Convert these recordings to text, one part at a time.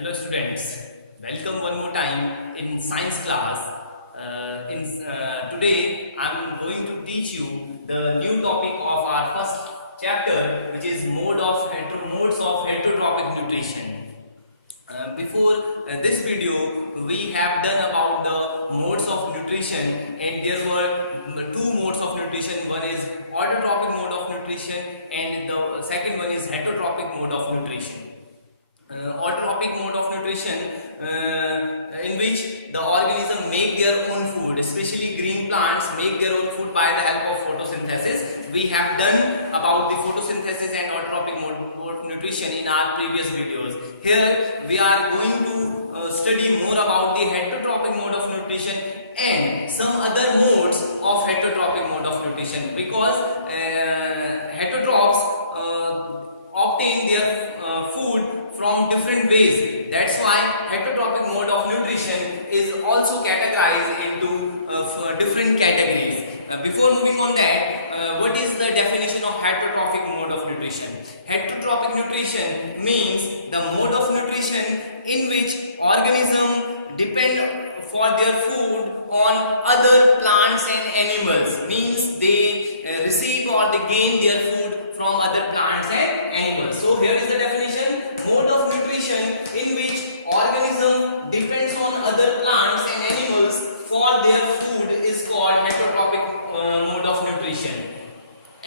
Hello students, welcome one more time in science class. Today I am going to teach you the new topic of our first chapter, which is modes of heterotrophic nutrition. Before this video, we have done about the modes of nutrition, and there were two modes of nutrition. One is autotrophic mode of nutrition, and the second one is heterotrophic mode of nutrition. Autotrophic mode of nutrition, in which the organism make their own food, especially green plants make their own food by the help of photosynthesis. We have done about the photosynthesis and autotrophic mode of nutrition in our previous videos. Here we are going to study more about the heterotrophic mode of nutrition and some other modes of heterotrophic mode of nutrition, because heterotrophs obtain their food from different ways. That's why heterotrophic mode of nutrition is also categorized into different categories. Before moving on that, what is the definition of heterotrophic mode of nutrition? Heterotrophic nutrition means the mode of nutrition in which organisms depend for their food on other plants and animals, means they receive or they gain their food from other plants and animals. So here is the definition: mode of nutrition in which organism depends on other plants and animals for their food is called heterotrophic mode of nutrition.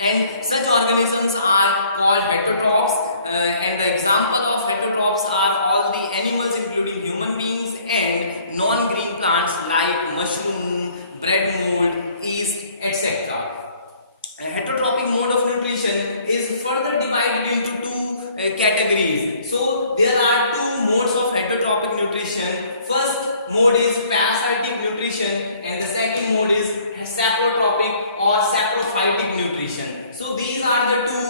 And such organisms are called heterotrophs, and the example of heterotrophs are all the animals including human beings and non-green plants like mushroom, bread mold, yeast, etc. Heterotrophic mode of nutrition is further divided into two categories. So there are two modes of heterotrophic nutrition. First mode is parasitic nutrition and the second mode is saprotrophic or saprophytic nutrition. So these are the two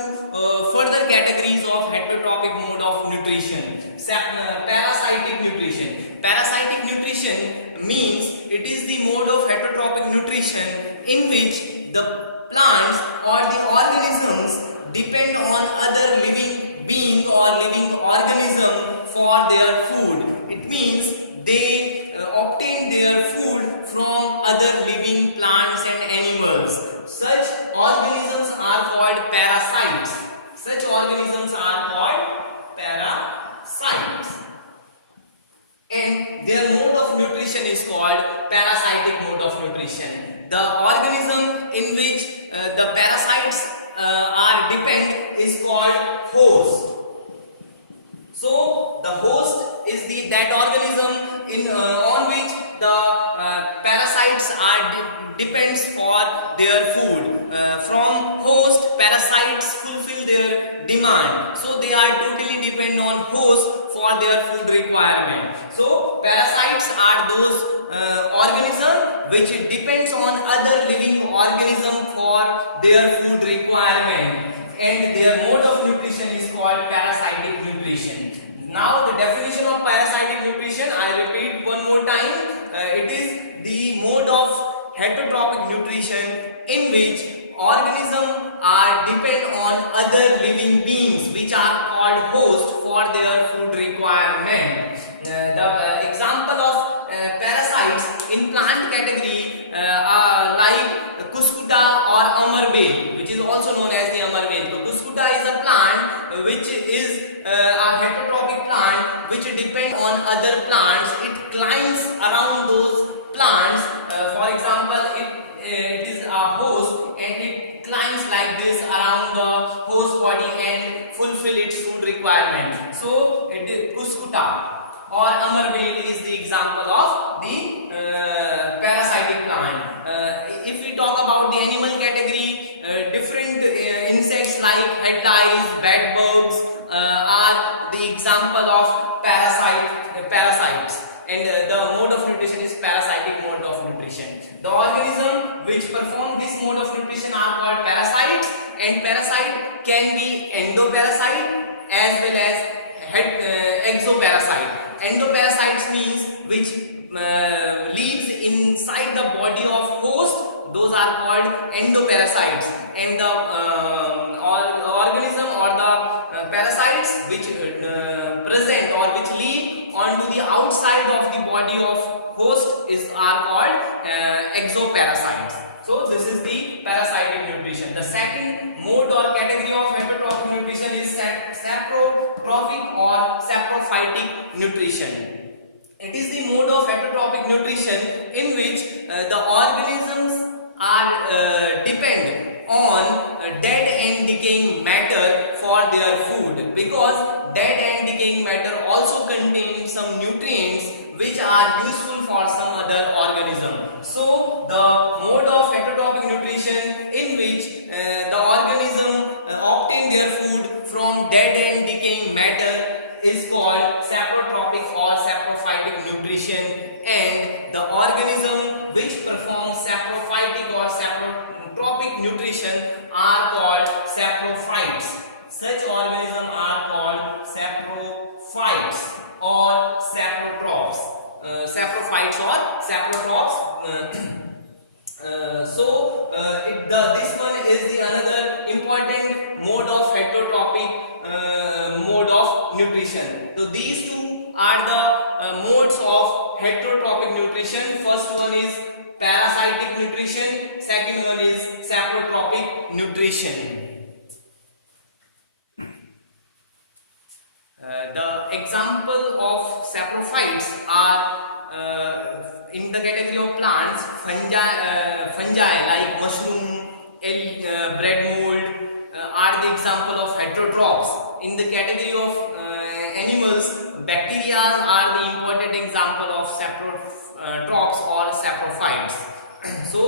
further categories of heterotrophic mode of nutrition. Parasitic nutrition. Parasitic nutrition means it is the mode of heterotrophic nutrition in which the plants or the organisms depend on other living being or living organism for their food. It means they obtain their food from other living plants and animals. Such organisms are called parasites. Such organisms are called parasites. And their mode of nutrition is called parasitic mode of nutrition. The organism in which the parasites are depend is called host. So the host is that organism on which the parasites are depends for their food. From host, parasites fulfill their demand. So they are totally depend on host for their food requirement. So parasites are those organisms which depends on other living organism for their food requirement, and their mode of nutrition is called parasitic nutrition. Now the definition of parasitic nutrition, I repeat one more time. It is the mode of heterotrophic nutrition in which organisms are depend on other living beings which are called host for their food requirement. The example of parasites in plant category are like Cuscuta or Amarvel, which is also known as the Amarvel. So Cuscuta is a plant which is a heterotrophic plant which depends on other plants. It climbs around those plants. For example, it is a host and it climbs like this around the host body and fulfill its food requirement. So it is Cuscuta or Amarvel is the example of the parasitic plant. If we talk about the animal category, different insects like headlice, bedbugs are the example of parasites, and the mode of nutrition is parasitic mode of nutrition. The organism which perform this mode of nutrition are called parasites, and parasite can be endoparasite as well as exoparasite. Endoparasites means which lives inside the body of host, those are called endoparasites, and the organism or the parasites which present or which live onto the outside of the body of host are called exoparasites. So this is the parasitic nutrition. The second mode or category of heterotrophic nutrition is saprotrophic or saprophytic nutrition. It is the mode of heterotrophic nutrition in which the organisms are depend on dead and decaying matter for their food, because dead and decaying matter also contains some nutrients which are useful for some other organism. So the mode of heterotrophic nutrition in which the organism obtain their food from dead and decaying matter is called saprotrophic or saprophytic nutrition, and the organism which performs saprophytic or saprotropic nutrition are called saprophytes. Such organisms are called saprophytes or saprotrophs. Saprophytes or saprotrophs. This one is the another important mode of heterotrophic mode of nutrition. So these two are the modes of heterotrophic nutrition. First one is parasitic nutrition, second one is saprotropic nutrition. The example of saprophytes are in the category of plants, fungi like mushroom, bread mold are the example of heterotrophs. In the category of animals, bacteria are the important example of saprotrophs or saprophytes. So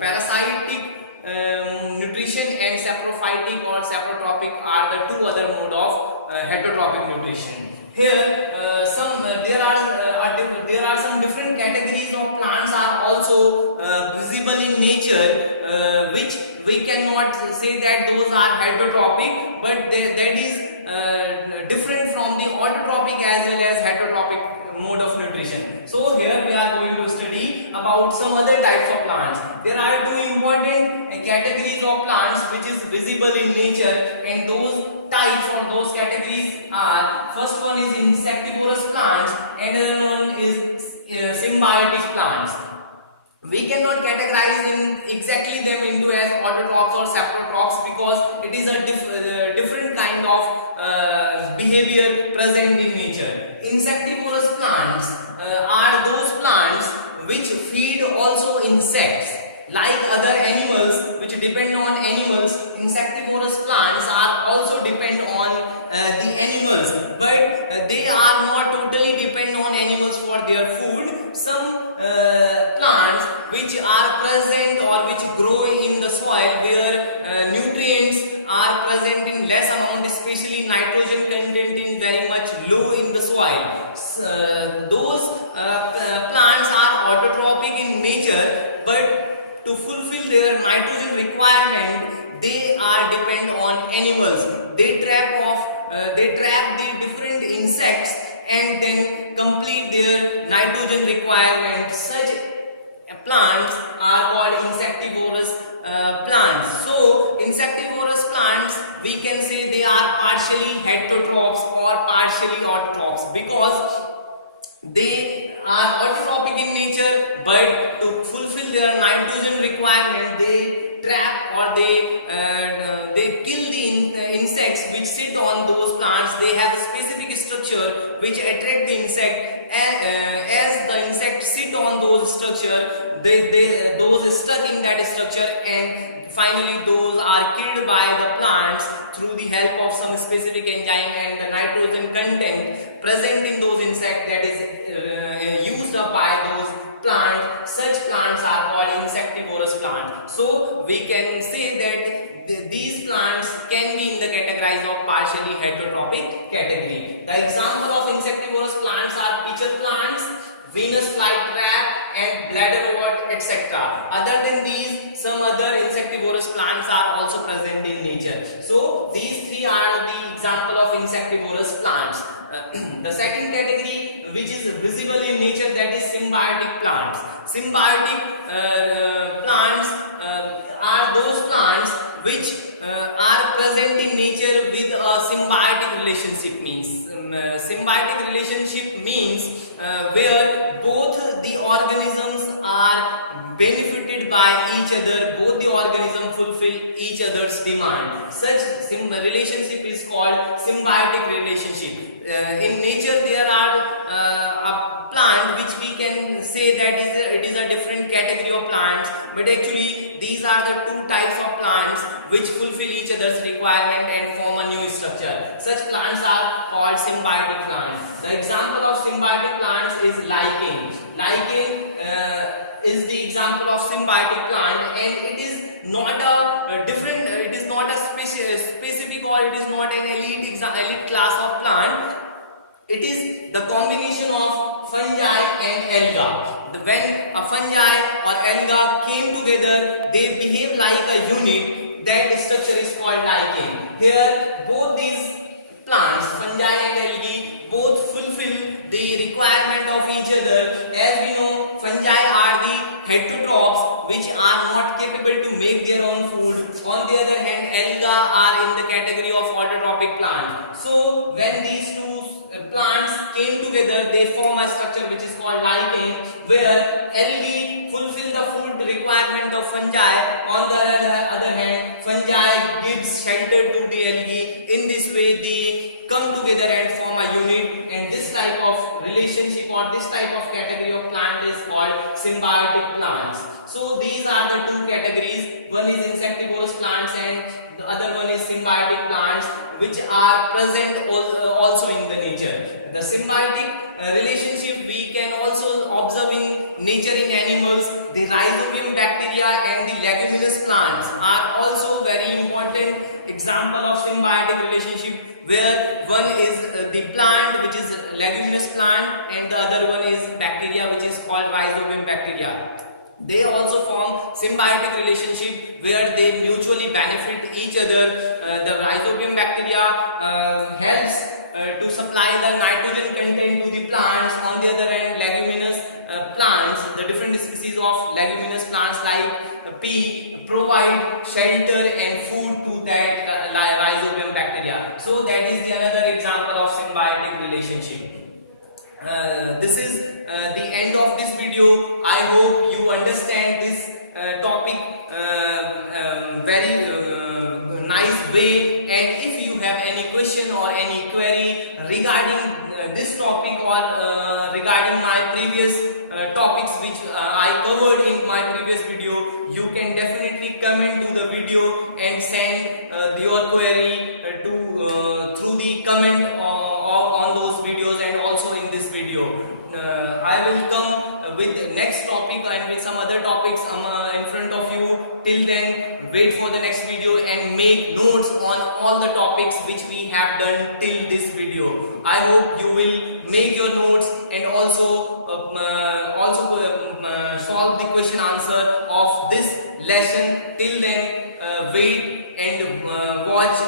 parasitic nutrition and saprophytic or saprotropic are the two other mode of heterotrophic nutrition. Here there are some different categories of plants are also visible in nature, which we cannot say that those are heterotrophic, but that is different from the autotrophic as well as heterotrophic mode of nutrition. So here we are going to study about some other types of plants. There are two important categories of plants which is visible in nature, and those types or those categories are, first one is insectivorous plants and another one is symbiotic plants. We cannot categorize in exactly them into as autotrophs or saprotrophs because it is a different kind of behavior present in nature. Insectivorous plants are those plants which feed also insects. Like other animals which depend on animals, insectivorous plants are also depend on the animals, but they are not totally depend on animals for their food. Some plants which are present or which grow in the soil where nutrients are present in less amount, especially nitrogen content in very much low in the soil. Those plants are autotrophic in nature, but to fulfill their nitrogen requirement, they are depend on animals. They trap the different insects and then complete their nitrogen requirement. Such plants are called insectivorous plants. So insectivorous plants, we can say they are partially heterotrophs or partially autotrophs because they are autotrophic in nature, but to fulfill their nitrogen requirement, they trap or they kill the insects which sit on those plants. They have a specific structure which attract the insect. As the insects sit on those structure, those stuck in that structure, and finally those are killed by the plants through the help of some specific enzyme, and the nitrogen content present in those insects that is used up by those plants. Such plants are called insectivorous plants. So we can say that these plants can be in the categories of partially heterotrophic category. The example of insectivorous plants are pitcher plants, Venus flytrap, and bladderwort, etc. Other than these, some other insectivorous plants are also present in nature. So these three are the example of insectivorous plants. The second category which is visible in nature, that is symbiotic plants. Symbiotic plants are those plants which are present in nature with a symbiotic relationship. Means symbiotic relationship means where both the organisms are benefited by each other, both the organisms fulfill each other's demand. Such relationship is called symbiotic relationship. In nature there are a plant which we can say that it is a different category of plants, but actually these are the two types of plants which fulfill each other's requirement and form a new structure. Such plants are called symbiotic plants. The example of symbiotic plants is lichen. Lichen is the example of symbiotic plant, and it is not a different, it is not a specific, or it is not an elite class of plant. It is the combination of fungi and alga. When a fungi or alga came together, they behave like a unit. That structure is called lichen. Here, both these plants, fungi and algae, both fulfill the requirement of each other. As we know, fungi are the heterotrophs which are not capable to make their own food. On the other hand, alga are in the category of autotrophic plants. So, when these two plants came together, they form a structure which is called lichen, where algae fulfill the food requirement of fungi. On the other hand, fungi gives shelter to the algae. In this way, they come together and form a unit, and this type of relationship or this type of category of plant is called symbiotic plants. So these are the two categories. One is insectivorous plants and the other one is symbiotic plants, which are present also in the nature. The symbiotic relationship we can also observe in nature in animals. The rhizobium bacteria and the leguminous plants are also very important example of symbiotic relationship, where one is the plant which is leguminous plant and the other one is bacteria which is called rhizobium bacteria. They also form symbiotic relationship where they mutually benefit each other. The rhizobium bacteria helps to supply the nitrogen content to the plants. On the other hand, leguminous plants, the different species of leguminous plants like pea, provide shelter and food to that rhizobium bacteria. So that is the another example of symbiotic relationship. This is the end of this video. I hope you understand this topic very nice way, and if you have any question or any query regarding this topic or regarding my previous topics which I covered in my previous video, you can definitely comment to the video and send your query through the comment on those videos and also in this video. I will come with next topic and with some other topics in front of you. Till then, wait for the next video and make notes on all the topics which we have done till this video. I hope you will make your notes and also solve the question answer of this lesson. Till then, wait and watch